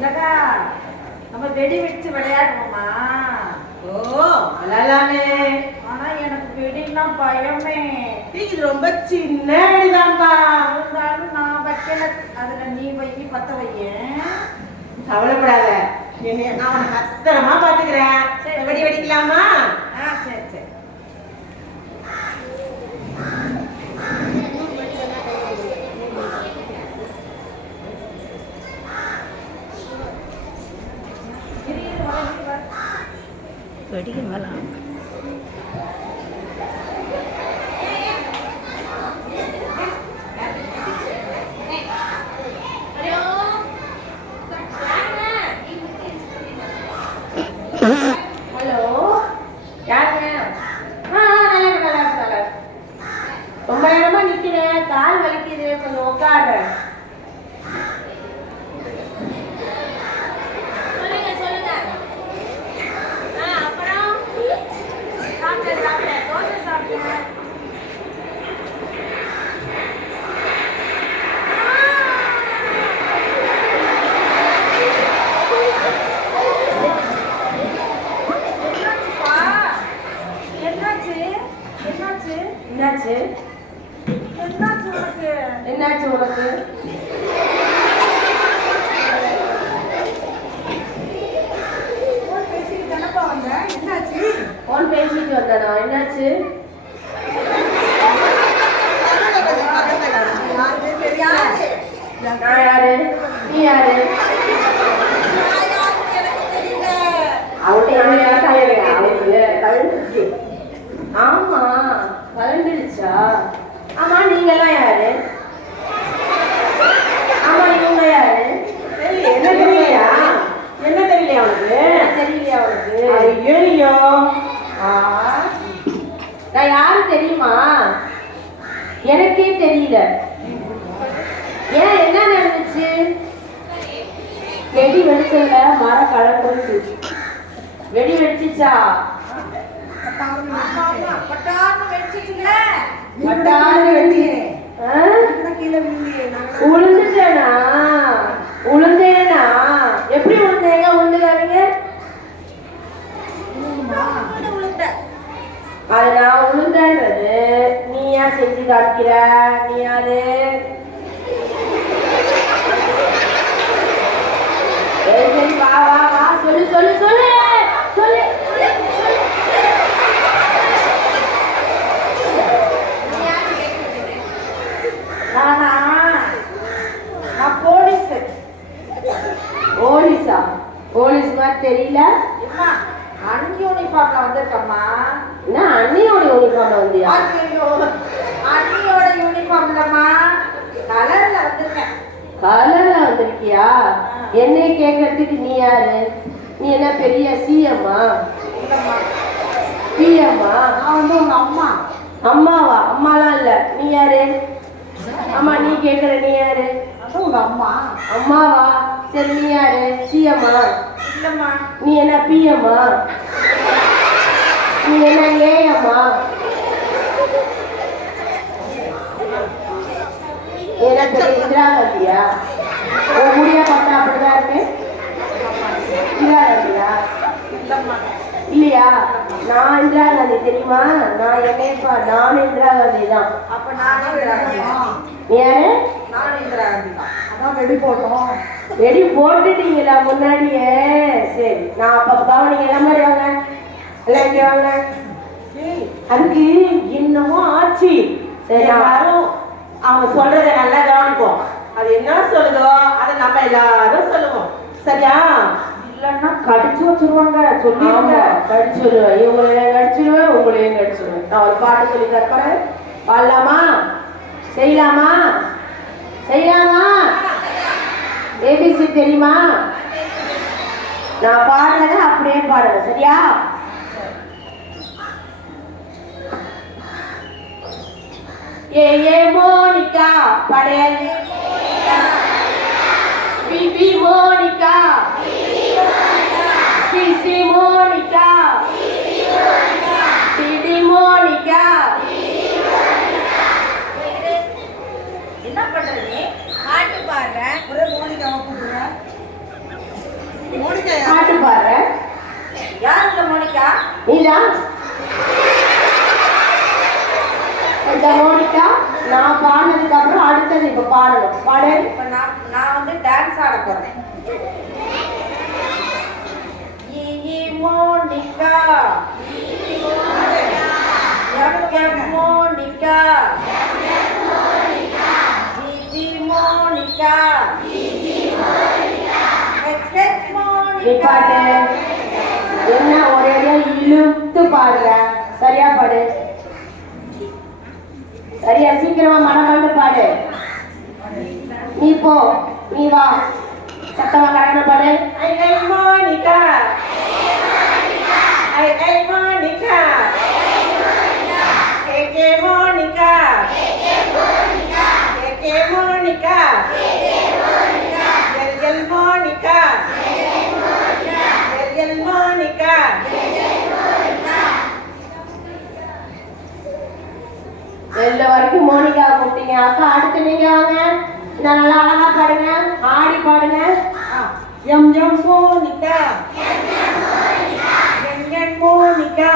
இல்லக்கா நம்ம வெடி வெடிச்சு விளையாடுவோமா? ஓ விளையாடலாமே. ஆனா எனக்கு வெடினா பயமே. இது ரொம்ப சின்ன வெடிதான்பா. இருந்தாலும் நான் வைக்கல. அதுல நீ வை, பத்த வையேன். கவலைப்படாத, நான் உனக்கு பத்திரமா பாத்துக்கிறேன். வெடி வெடிக்கலாமா? சரி சரி. வெடிக்க மேலாம் ஹலோ, யாருங்க? நல்லா ரொம்ப நேரமா நிக்கிறேன், கால் வலிக்குது, கொஞ்சம் உட்காடுறேன். என்னாச்சு உனக்கு? போன் பேசிட்டு வந்தானா? என்னாச்சு? நான் யாரு? நீ யாரு? ஆமா, கலந்துருச்சா? ஆமா, நீங்க எல்லாம் யாரு? ஆமா, இவங்க யாரு? என்ன தெரியலையா? என்ன தெரியலையா உனக்கு? தெரியலையா உனக்கு? ஐயோ, நான் யாரு தெரியுமா? எனக்கே தெரியல. ஏன், என்ன நடந்துச்சு? வெடி வெடிச்சல மரம் கலந்துருச்சு. வெடி வெடிச்சிச்சா? உளுந்துட்டேனா? உளுந்தேனா? எப்படி உளுந்தேங்க? உளுந்துக்காரீங்க? அது நான் உளுந்தன்றது நீ ஏன் செஞ்சு காமிக்கிற? நீ யாரு? சரி, வா வா வா, சொல்லு சொல்லு சொல்லு சொல்லு. நான் போலீஸ். போலீஸா? போலீஸ் மாதிரி தெரியல. அன்னி யூனிஃபார்ம்ல வந்திருக்கம்மா. என்ன அண்ணியோட யூனிஃபார்ம்ல வந்தியா? அன்னியோட யூனிஃபார்ம்லம்மா, கலர்ல வந்திருக்கேன். கலர்ல வந்திருக்கியா? என்னை கேட்கறதுக்கு நீ யாரு? நீ என்ன பெரிய சிஎம்மா? பிஎம்மா? நான் வந்து உங்க அம்மா. அம்மாவா? அம்மாலாம் இல்ல. நீ யாரு? அம்மா, நீ கேட்கற நீ யாரு? உங்க அம்மா. அம்மாவா? சரி, நீ யாரு? சிஎம்மா? இல்லம்மா. நீ என்ன பிஎம்மா? நீ என்ன ஏஎம்மா? என்ன பெரிய இந்திரா காந்தியா? உன் முடியா பார்த்தா அப்படிதான் இருக்கு. இந்திரா காந்தியா? இல்லையா? நான் இந்திரா காந்தி தெரியுமா? நான் என்னப்பா, நானும் இந்திரா காந்தி தான். அப்ப நானே இந்திரா காந்தி தான். ஏன்னு? நானும் இந்திரா காந்தி தான். அதான் வெடி போட்டோம். வெடி போட்டுட்டீங்களா முன்னாடியே? சரி, நான் அப்ப கவனிங்க. எல்லாம் மாதிரி வாங்க, எல்லாம் இங்கே வாங்க. அதுக்கு என்னமோ ஆச்சு. எல்லாரும் அவங்க சொல்றத நல்லா கவனிப்போம். அது என்ன சொல்லுதோ அதை நம்ம எல்லாரும் சொல்லுவோம். சரியா? இல்லன்னா கடிச்சு வச்சிருவாங்க. சொல்லுவாங்க, கடிச்சு வருவேன். இவங்களையும் கடிச்சிடுவேன், உங்களையும் கடிச்சிடுவேன். நான் ஒரு பாட்டு சொல்லி தரப்பறேன். பாடலாமா? செய்யலாமா? செய்யலாமா? ஏபிசி தெரியுமா? நான் பாடுறத அப்படியே பாடுறேன். சரியா? ஏ மோனிகா படையல், BB Monica, CC Monica, DD Monica. என்ன பண்ற நீ? பாட்டு பாடுற. ஒரே மோனிகாவை கூப்பிடுற. நீதான் இந்த மோனிகா நான் பாடினதுக்கு அப்புறம் அடுத்தது இப்ப பாடணும். பாடு. இப்ப நான் வந்து டான்ஸ் ஆட போறேன். மோனிகா மோனிகா ஜிஜி மோனிகா பாட்டு என்ன ஒரே இழுத்து பாடுற. சரியா பாடு. சரியா சீக்கிரமா மனமண்டு பாடு. நீ போ, நீ வா, சத்தமா கரெக்டா பாடு. I Monica I Monica K Monica K Monica L Monica L Monica. எல்லா வரைக்கும் மோனிகா கூப்பிட்டீங்க. அக்கா அடுத்து நீங்க வாங்க. நான் நல்லா அழகா பாடுங்க, ஆடி பாடுங்க. M M Monica M Monica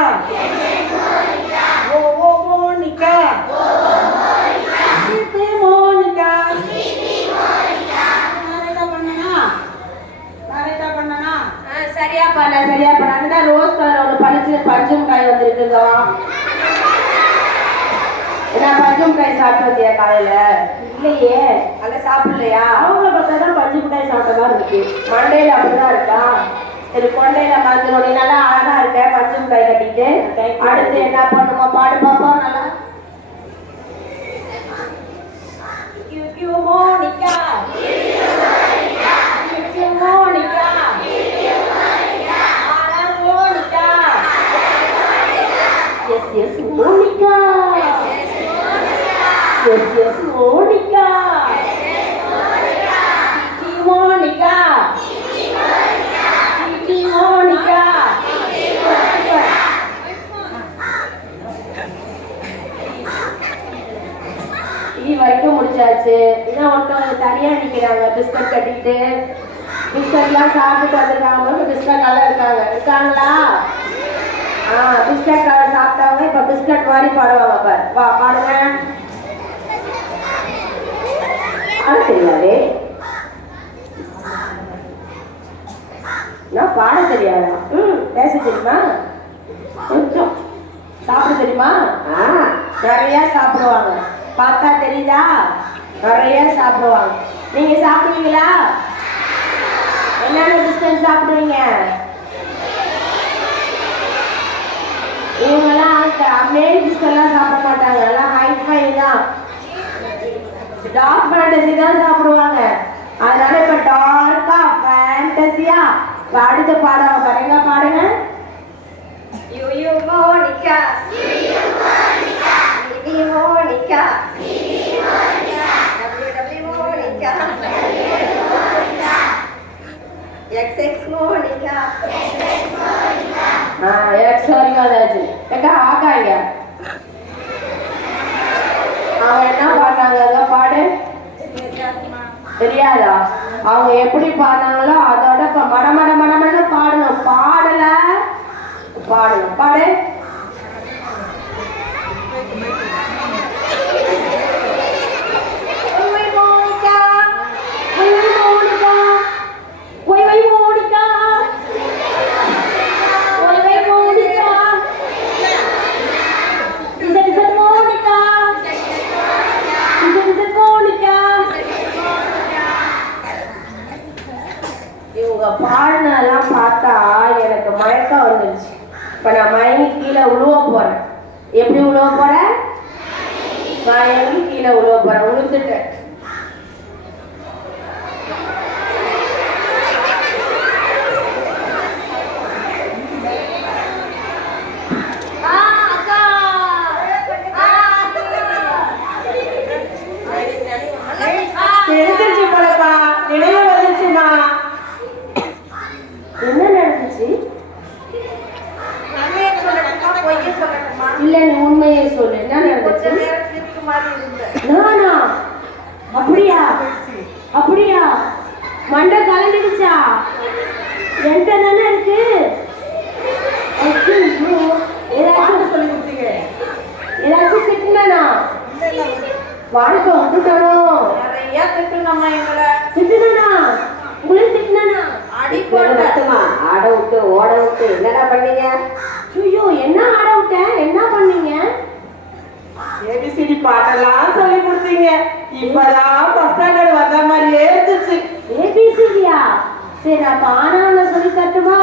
O O Monica CB Monica. சரியா பண்ண சரியா பண்ண. அதுதான் ரோஸ் கலர் ஒன்று பறிச்சு பஞ்சும் காய் வந்துருக்குங்கவா. என்ன பஞ்சும் காய் சாப்பிட்டு வந்தியா காலையில? இல்லையே, அதை சாப்பிடலையா? அவங்கள பார்த்தா தான் பஞ்சு மிட்டாய் சாப்பிட்ட மாதிரி இருக்கு. மண்டையில அப்படிதான் இருக்கா? சரி, கொண்டையில மறந்துடும். நீ நல்லா அழகா இருக்க பஞ்சு மிட்டாய் கட்டிட்டு. அடுத்து என்ன பண்ணுமா பாடு பாப்போம். நல்லா Monica Monica Monica S S Monica yes yes Monica Titi Monica Titi Monica. இது வரைக்கும் முடிச்சாச்சு. இன்னும் ஒருத்தவங்க தனியா நிக்கிறாங்க பிஸ்கட் கட்டிட்டு. பிஸ்கட்லாம் சாப்பிட்டு வந்திருக்காங்க. பிஸ்கட் நல்லா இருக்காங்களா? பிஸ்கட் சாப்பிட்டவங்க இப்ப பிஸ்கட் மாதிரி பாடுவாங்க பாரு. வா பாடுங்க. அது தெரியாதே, நான் பாட தெரியாதா? பேச தெரியுமா? கொஞ்சம் சாப்பிட தெரியுமா? நிறைய சாப்பிடுவாங்க. பார்த்தா தெரியுதா? நிறைய சாப்பிடுவாங்க. நீங்க சாப்பிடுவீங்களா? என்னென்ன பிஸ்கட் சாப்பிடுவீங்க? இவங்கெல்லாம் மேல் பிஸ்கட்லாம் சாப்பிட மாட்டாங்க. எல்லாம் ஹைஃபை தான், டார்க் ஃபேண்டசி தான் சாப்பிடுவாங்க. அதனால இப்ப டார்க்கா ஃபேண்டசியா அடுத்து பாடுவாங்க பாருங்க. பாடுங்க. U Monica U Monica W Monica X Monica X வரைக்கும் அதாச்சு. ஏக்கா ஆக்காங்க. அவங்க என்ன பாடுறாங்க பாடு தெரியாதா? அவங்க எப்படி பாடினாங்களோ அதோட மடமட மடமட பாடணும். பாடல பாடணும். பாடு. பாடினெல்லாம் பார்த்தா எனக்கு மயக்கம் வந்துருச்சு. இப்ப நான் மயங்கி கீழே உழுவ போறேன். எப்படி உழுவ போறேன்? மயங்கி கீழே உழுவ போறேன். உழுந்துட்டேன். எழுந்திருச்சு போலப்பா, நினைவு வந்துருச்சுமா. என்ன நடந்துச்சு? இல்ல, நீ உண்மையே சொல்லு. என்ன நடந்துச்சு? நானா? அப்படியா? அப்படியா? மண்டை கலந்துடுச்சா? என்கிட்ட தானே இருக்கு. வாழ்க்கை விட்டுட்டோம். நிறைய திட்டுனம்மா எங்களை. திட்டுனா உங்களுக்கு திட்டுனா அடி போட்ட ஆட விட்டு ஓட விட்டு என்னடா பண்ணீங்க? ஐயோ என்ன ஆட விட்டேன், என்ன பண்ணீங்க? ஏபிசிடி பாட்டெல்லாம் சொல்லி கொடுத்தீங்க. இப்பதான் ஃபர்ஸ்ட் ஸ்டாண்டர்ட் வந்த மாதிரியே இருந்துச்சு. ஏபிசிடியா? சரி அப்ப ஆனால சொல்லி தட்டுமா?